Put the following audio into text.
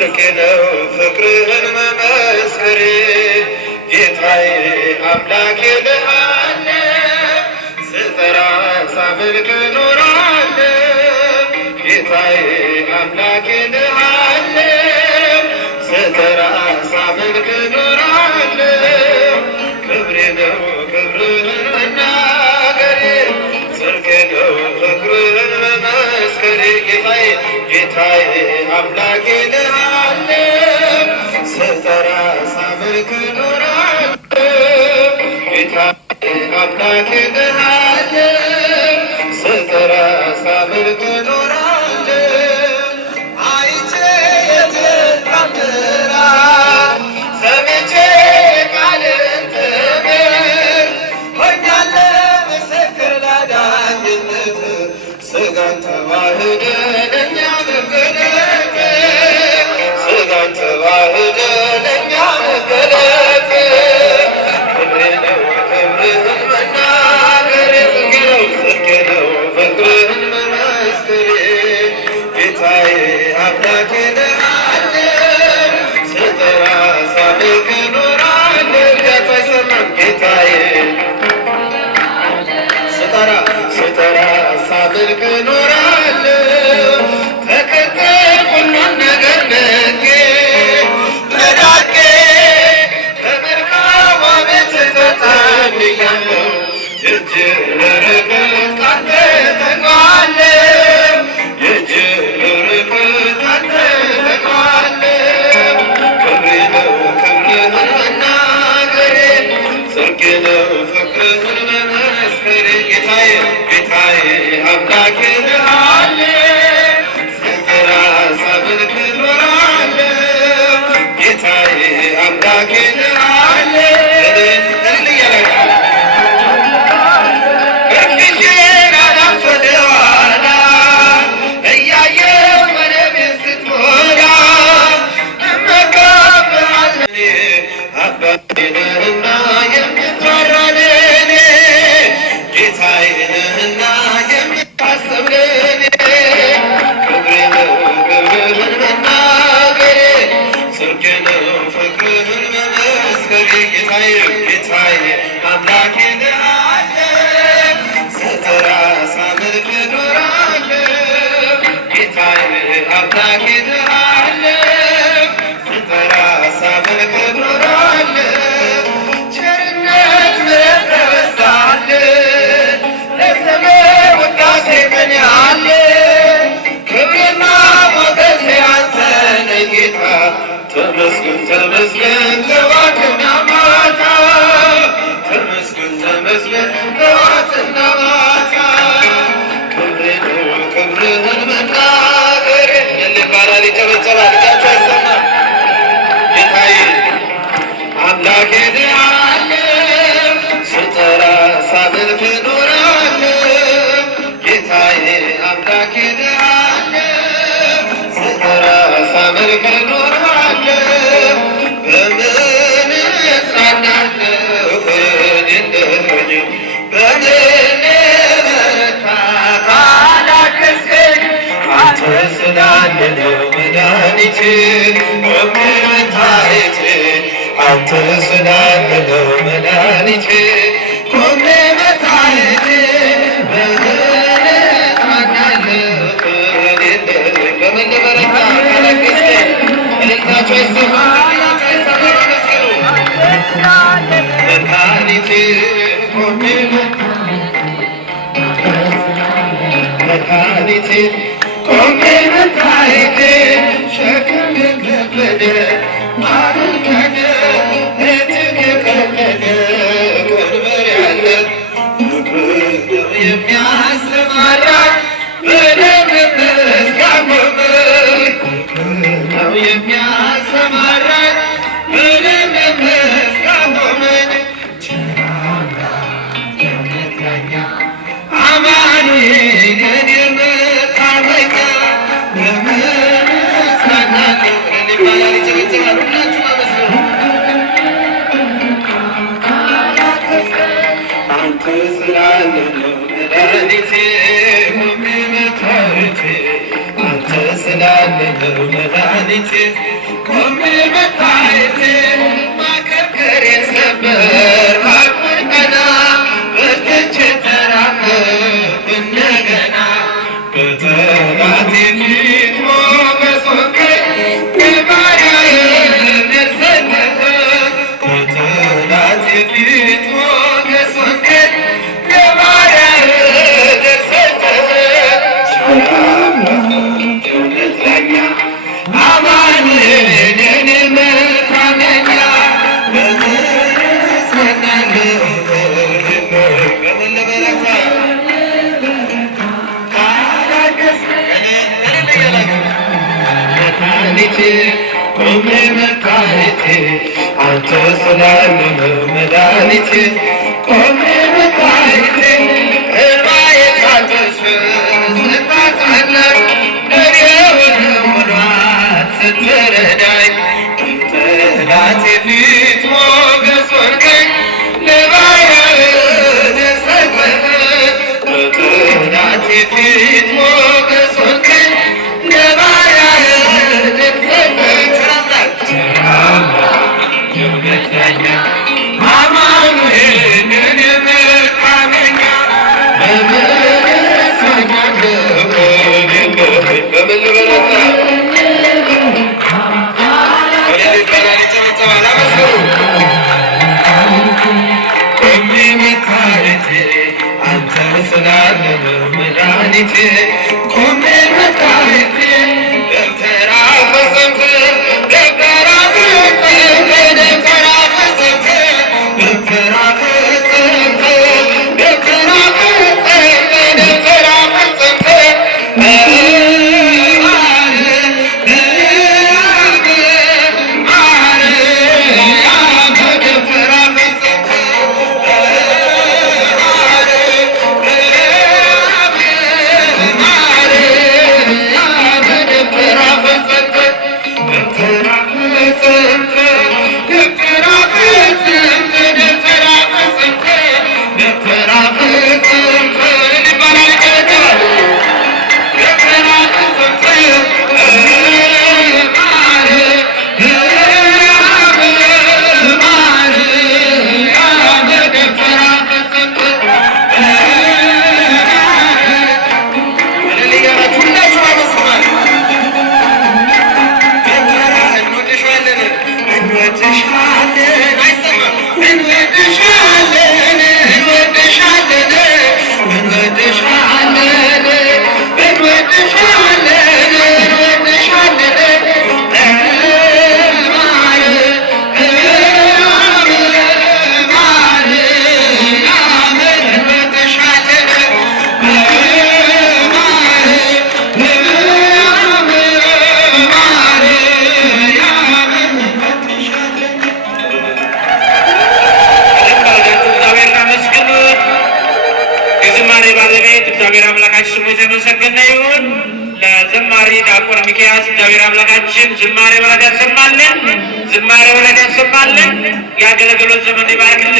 ጽድቅ ነው ፍቅርህን መመስከሬ ጌታዬ አምላኬ ልሃለው ስጠራ ሳመልክ እኖራለሁ ጌታዬ አምላኬ ልሃለው ስጠራ ሳመልክ እኖራለሁ ክብሬ ነው ክብርህን መናገሬ ጽድቅ ነው ፍቅርህን መመስከሬ ጌታዬ አምላኬ ልሃለው ስጠራ ሳመልክ እኖራለሁ ጌታዬ አምላኬ ልሃለው ስጠራ ሳመልክ እኖራለሁ አይቼ የትታምራት ሰምቼ ቃልን ትምህርት ሆኛለሁ ምስክር ላዳኝነት ሥጋን ተዋህደ ለእኛ መገለጥ ሥጋን ተዋህደ ለእኛ መገለጥ ክብሬ ነው ክብርህን መናገሬ ጽድቅ ነው ፍቅርህን መመስከሬ ጌታዬ አምላኬ ልሃለው ስጠራ ሳመልክ እኖራለሁ እርዳታ አይሰማም ጌታዬ ስጠራ ሳመልክ እኖራለሁ ተከተልኩና ነገር ነቄ መዳቄ በመልካም ቤት ተጠልያለሁ የእጅህ በረከት ካንተ ተግባለሁ የእጅህ በረከት ካንተ ተግባለሁ ክብሬ ነው ክብርህን መናገሬ ጽድቅ ነው ፍቅርህን መመስከሬ ጌታዬ አምላኬ ልሃለው ስጠራ ሳመልክ እኖራለሁ ጌታዬ አምላኬ ልሃለው እልል እያላችሁ እርፍጄን አላፈ ኋላ እያየሁ መረቤን ስትሞላ እመካብሃለሁ አባቴ ነህና የምትራራ ለእኔ ጌታዬ ነህና የምታስብ ለእኔ ክብሬ ነው ክብርህን መናገሬ ጽድቅ ነው ፍቅርህን መመስከሬ ጌታዬ አምላኬ ልሃለው ስጠራ ሳመልክ እኖራለሁ ጌታዬ አምላኬ ልሃለው ስጠራ ሳመልክ እኖራለሁ ቸርነት ምሕረት ተበዛልን ለስምህ ውዳሴ ቀን ያለ ክብርና ሞገስ ያንተ ነህ ጌታ ተመስገን ጠዋትና ማታ ተመስገን ጠዋትና ማታ ክብሬ ነው ክብርህን መናገሬ ይባላል ይጨበጨባል እጃችሁ አይሰማም ጌታዬ አምላኬ ልሃለው ስጠራ ሳመልክ እኖራለሁ ጌታዬ አምላኬ ልሃለው ስጠራ ሳመልክ እኖራለሁ በምን እጽናናለሁ ከሌለኝ በምን ልበረታ ካላገዝከኝ አንተ ስላለ ነው መድኃኒቴ ቆሜ መታየቴ አንተ ስላለ ነው መድኃኒቴ ቆሜ መታየቴ በምን እጽናናለሁ ከሌለኝ በምን ልበረታ ካላገዝከኝ እልልታችሁ አይሰማም መድኃኒቴ ቆሜ መድኃኒቴ ቆሜ መታየቴ ሸክም የከበደ ማረከደ እጅግ የከበደ ቀንበር ያለ ፍቅርህ ነው የሚያሰማራኝ በደምህ እስካቆመኝ ፍቅርህ ነው የሚያሰማራኝ በደምህ እስካቆመኝ ቸር አምላክ የእውነት ዳኛ አማኑኤል የኔ መታረቂያ በምን እጽናናለሁ ይባላል ይጨበጨባል ሁላችሁም አመስግኑ አንተ ስላለ ነው መድኃኒቴ ቆሜ መታየቴ አንተ ስላለ መድኃኒቴ ቆሜ መታየቴ ማከርከሬን ሰበር አልኩኝ ቀና በርትቼ ተራመድኩ እንደገና በጠላቴ ፊት ሞገስ ሆንከኝ የባሪያህን ድል ሰጠኸኝ በጠላቴ ፊት ሞገስ ሆንከኝ የባሪያህን ድል ሰጠኸኝ የእውነት ዳኛ አማኑኤል የኔ መታመኛ በምህረት እጽናናለሁ በምን ልበረታ መድኃኒቴ ቆሜ መታየቴ አንተ ስላለህ መድኃኒቴ ቆሜ መታየቴ እንባዬ ታበሰ ስታጽናናኝ ለኔ የሆነ ሆኗል ስትረዳኝ በጠላቴ ፊት ሞገስ ሆንከኝ ለባሪያህ ድል ሰጠኸኝ በጠላቴ ፊት ሞገስ ሆንከኝ ለባሪያህ ድል ሰጠኸኝ የእውነት ዳኛ አማኑኤል የኔ መታመኛ በምህረት እጽናናለሁ በምን ልበረታ ቆሜ መታየቴ አንተ ስላለህ መድኃኒቴ ቆሜ መታየቴ ደብተራ ፈጸምክ ደብተራ ፈጸምክ ደብተራ ፈጸምክ ደብተራ ፈጸምክ ደብተራ ፈጸምክ ደብተራ ፈጸምክ እግዚአብሔር አምላካችን ስሙ የተመሰገነ ይሁን። ለዘማሪ ዲያቆን ሚክያስ እግዚአብሔር አምላካችን ዝማሬ መላእክት ያሰማልን፣ ዝማሬ መላእክት ያሰማልን። ያገለገሉት ዘመን ይባርክልን።